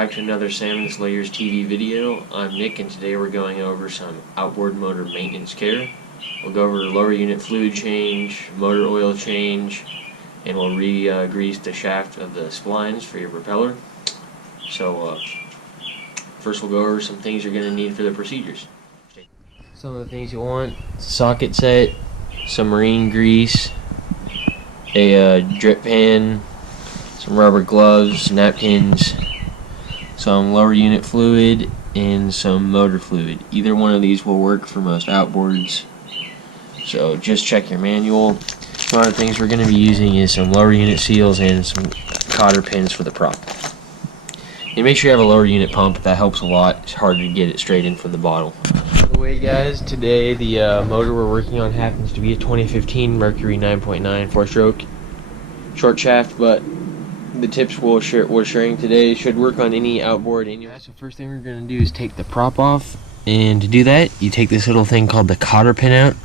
back to another Salmon Slayers TV video. I'm Nick, and today we're going over some outboard motor maintenance care. We'll go over lower unit fluid change, motor oil change, and we'll re-grease the shaft of the splines for your propeller. So first we'll go over some things you're going to need for the procedures. Some of the things you want: socket set, some marine grease, a drip pan, some rubber gloves, napkins, some lower unit fluid, and some motor fluid. Either one of these will work for most outboards, so just check your manual. One of the things we're going to be using is some lower unit seals and some cotter pins for the prop. And make sure you have a lower unit pump. That helps a lot. It's harder to get it straight in from the bottle. By the way, guys, today the motor we're working on happens to be a 2015 Mercury 9.9 4-stroke short shaft, but the tips we're sharing today should work on any outboard anyway. So first thing we're going to do is take the prop off, and to do that you take this little thing called the cotter pin out.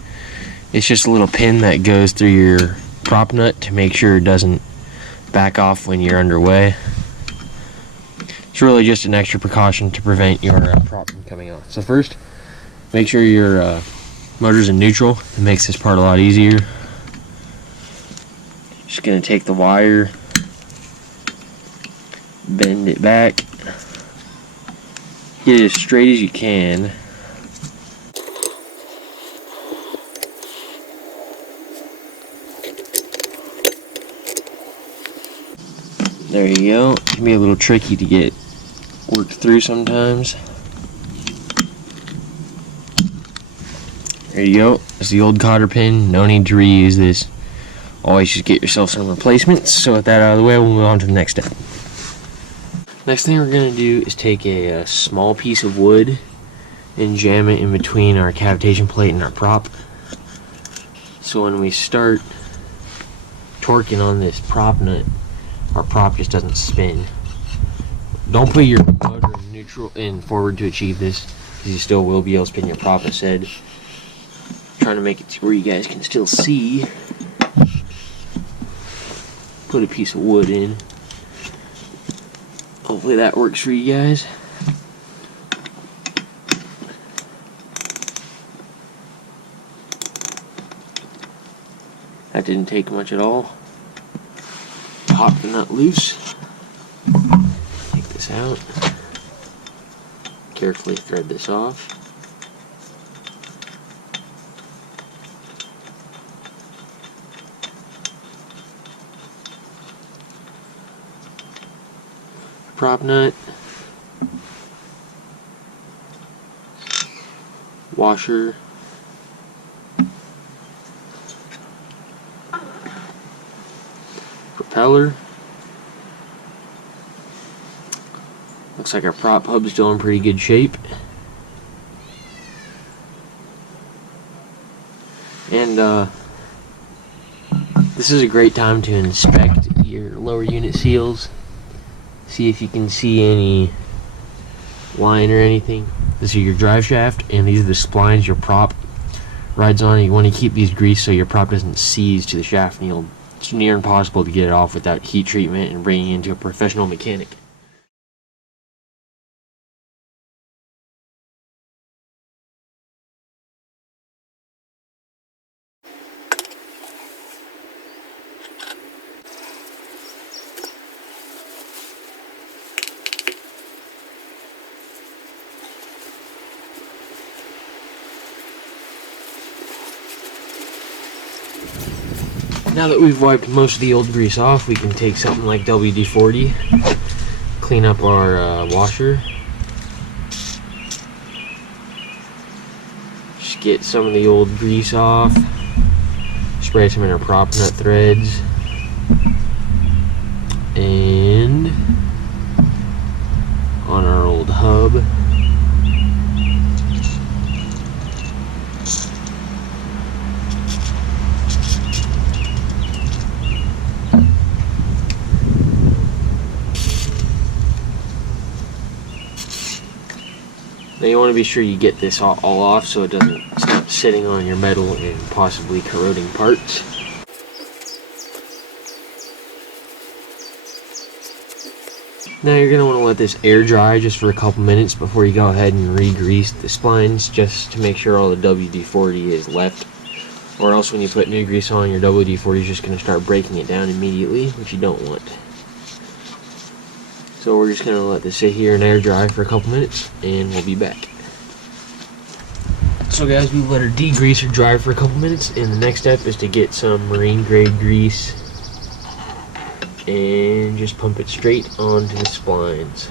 It's just a little pin that goes through your prop nut to make sure it doesn't back off when you're underway. It's really just an extra precaution to prevent your prop from coming off. So first, make sure your motor's in neutral. It makes this part a lot easier. Just going to take the wire, bend it back, get it as straight as you can. There you go. It can be a little tricky to get worked through sometimes. There you go. That's the old cotter pin. No need to reuse this. Always just get yourself some replacements. So with that out of the way, we'll move on to the next step. Next thing we're going to do is take a small piece of wood and jam it in between our cavitation plate and our prop. So when we start torquing on this prop nut, our prop just doesn't spin. Don't put your motor in neutral and forward to achieve this, because you still will be able to spin your prop instead. Trying to make it to where you guys can still see. Put a piece of wood in. Hopefully that works for you guys. That didn't take much at all. Pop the nut loose. Take this out. Carefully thread this off. Prop nut, washer, propeller. Looks like our prop hub's still in pretty good shape. And this is a great time to inspect your lower unit seals. See if you can see any line or anything. This is your drive shaft, and these are the splines your prop rides on. You want to keep these greased so your prop doesn't seize to the shaft, and it's near impossible to get it off without heat treatment and bringing it into a professional mechanic. Now that we've wiped most of the old grease off, we can take something like WD-40, clean up our washer. Just get some of the old grease off, spray some in our prop nut threads, and on our old hub. Now you want to be sure you get this all off so it's not sitting on your metal and possibly corroding parts. Now you're going to want to let this air dry just for a couple minutes before you go ahead and re-grease the splines, just to make sure all the WD-40 is left. Or else when you put new grease on, your WD-40 is just going to start breaking it down immediately, which you don't want. So we're just going to let this sit here and air dry for a couple minutes, and we'll be back. So guys, we've let our degreaser dry for a couple minutes, and the next step is to get some marine grade grease and just pump it straight onto the splines.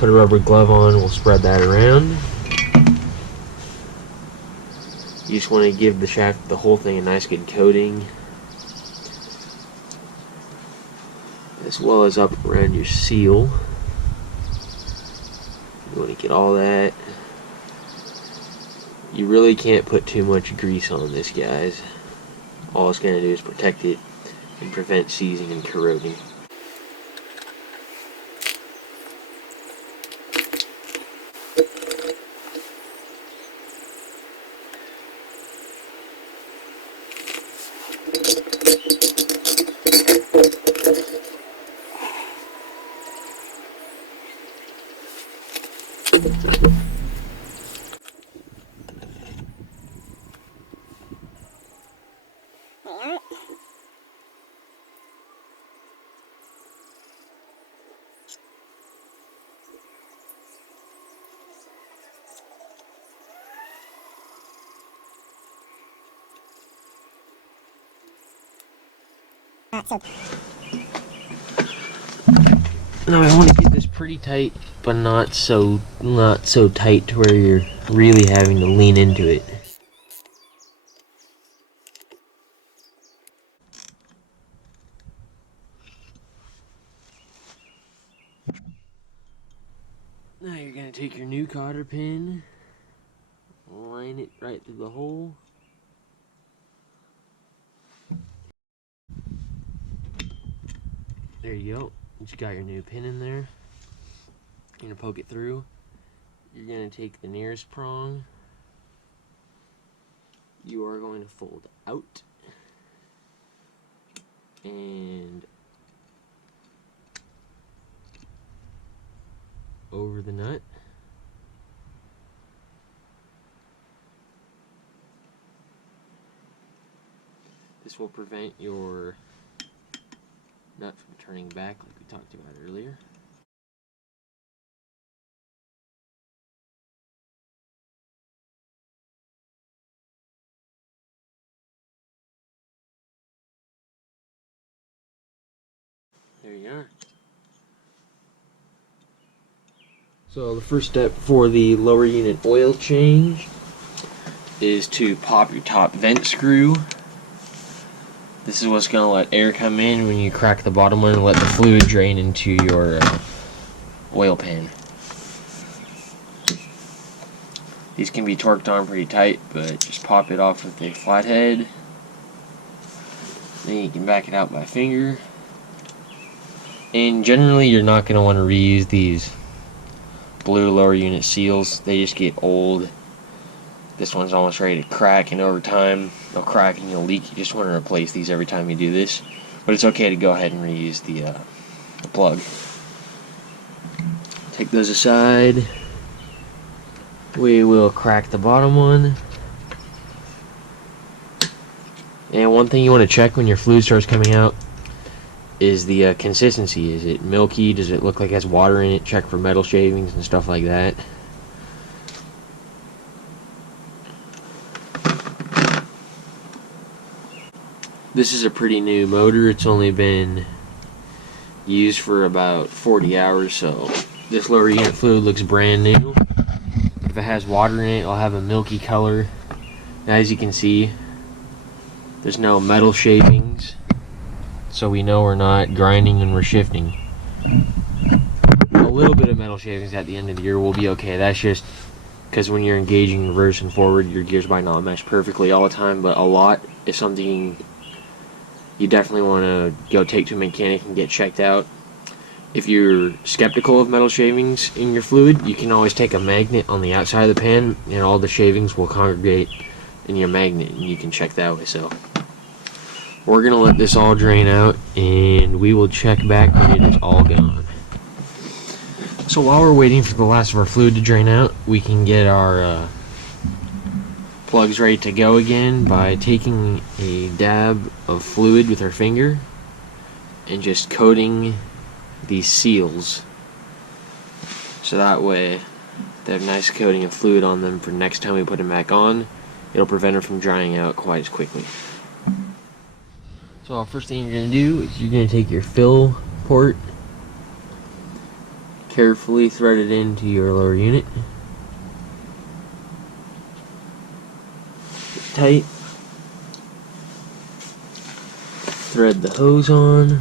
Put a rubber glove on, we'll spread that around. You just want to give the shaft, the whole thing, a nice good coating, as well as up around your seal. You want to get all that. You really can't put too much grease on this, guys. All it's going to do is protect it and prevent seizing and corroding. Now I want to keep this pretty tight, but not so tight to where you're really having to lean into it. Now you're going to take your new cotter pin, line it right through the hole. There you go. You got your new pin in there. You're going to poke it through. You're going to take the nearest prong. You are going to fold out and over the nut. This will prevent your nut from turning back like we talked about earlier. There you are. So the first step for the lower unit oil change is to pop your top vent screw. This is what's going to let air come in when you crack the bottom one and let the fluid drain into your oil pan. These can be torqued on pretty tight, but just pop it off with a flathead. Then you can back it out by finger. And generally you're not going to want to reuse these blue lower unit seals. They just get old. This one's almost ready to crack, and over time they'll crack and you'll leak. You just want to replace these every time you do this. But it's okay to go ahead and reuse the plug. Take those aside. We will crack the bottom one. And one thing you want to check when your fluid starts coming out is the consistency. Is it milky? Does it look like it has water in it? Check for metal shavings and stuff like that. This is a pretty new motor. It's only been used for about 40 hours, so this lower unit fluid looks brand new. If it has water in it, it'll have a milky color. Now, as you can see, there's no metal shavings, so we know we're not grinding and we're shifting. A little bit of metal shavings at the end of the gear will be okay. That's just because when you're engaging reverse and forward, your gears might not mesh perfectly all the time, but a lot is something you definitely want to go take to a mechanic and get checked out. If you're skeptical of metal shavings in your fluid, you can always take a magnet on the outside of the pan and all the shavings will congregate in your magnet and you can check that way. So we're going to let this all drain out and we will check back when it is all gone. So while we're waiting for the last of our fluid to drain out, we can get our plugs ready to go again by taking a dab of fluid with our finger and just coating these seals, so that way they have a nice coating of fluid on them for next time we put them back on. It'll prevent them from drying out quite as quickly. So first thing you're going to do is you're going to take your fill port, carefully thread it into your lower unit, get tight, thread the hose on,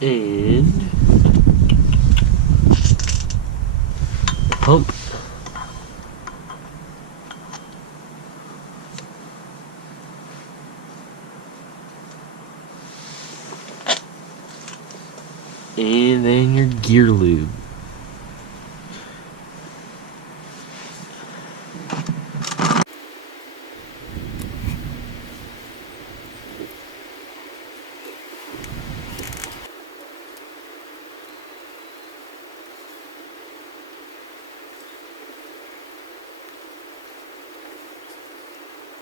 and pump. And then your gear lube.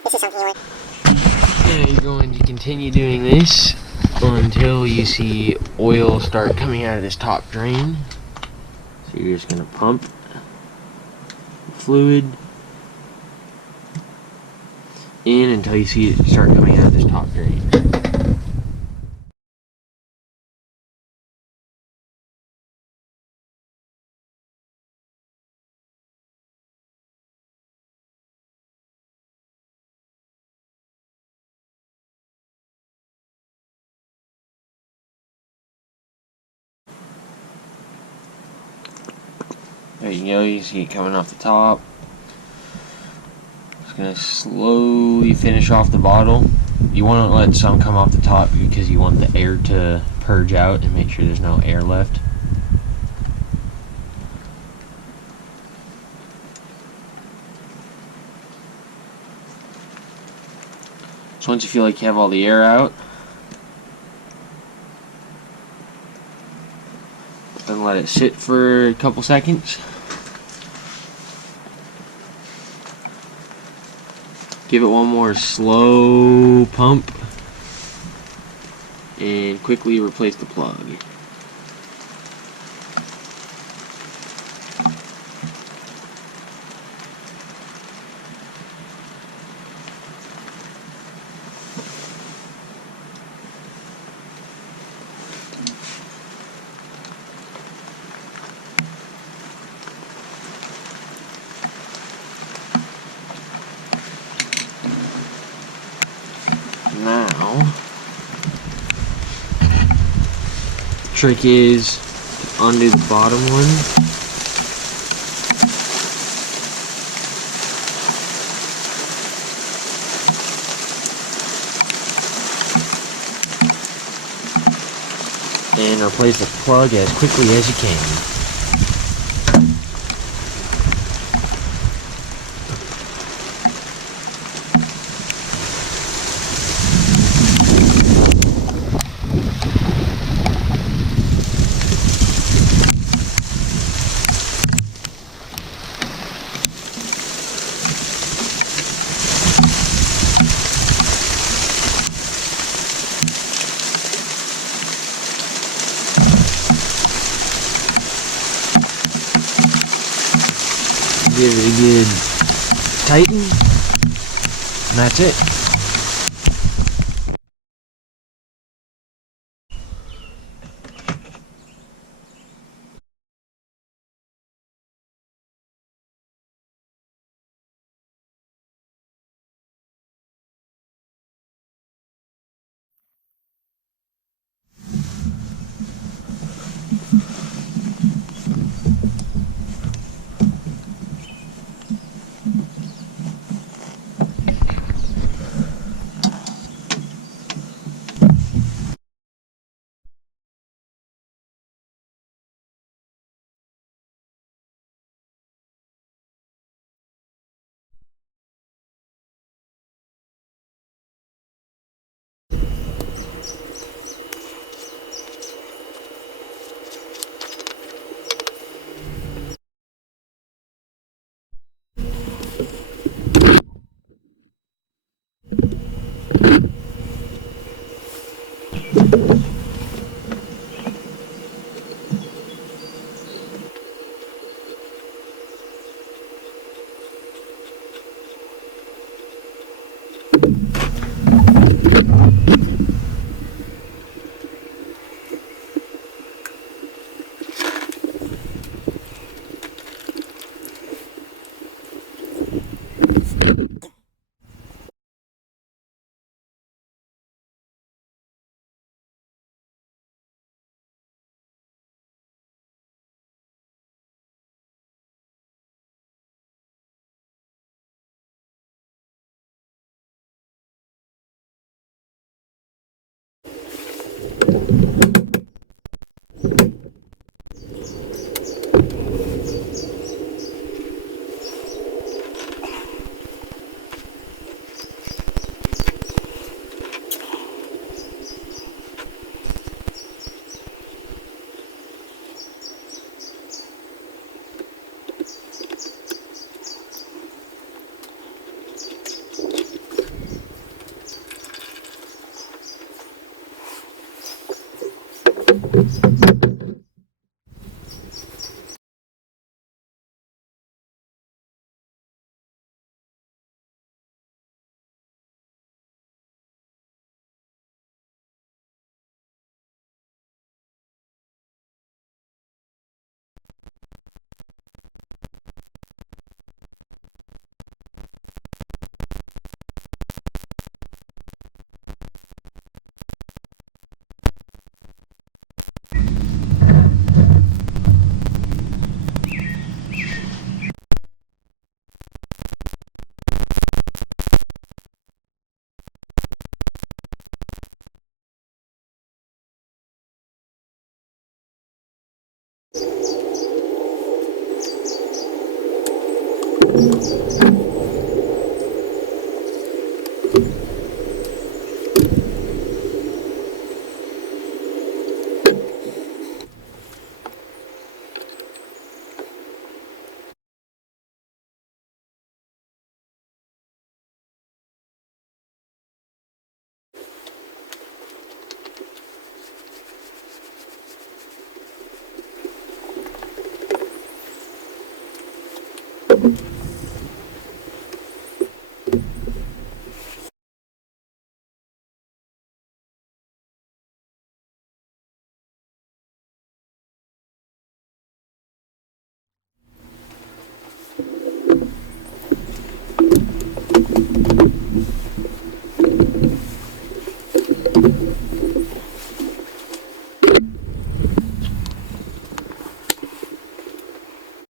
This is something you And you're going to continue doing this until you see oil start coming out of this top drain. So you're just going to pump fluid in until you see it start coming out of this top drain. There you go, you see it coming off the top. Just gonna slowly finish off the bottle. You want to let some come off the top because you want the air to purge out and make sure there's no air left. So once you feel like you have all the air out, then let it sit for a couple seconds. Give it one more slow pump and quickly replace the plug. Now, the trick is to undo the bottom one. And replace the plug as quickly as you can. Give it a good tighten, and that's it.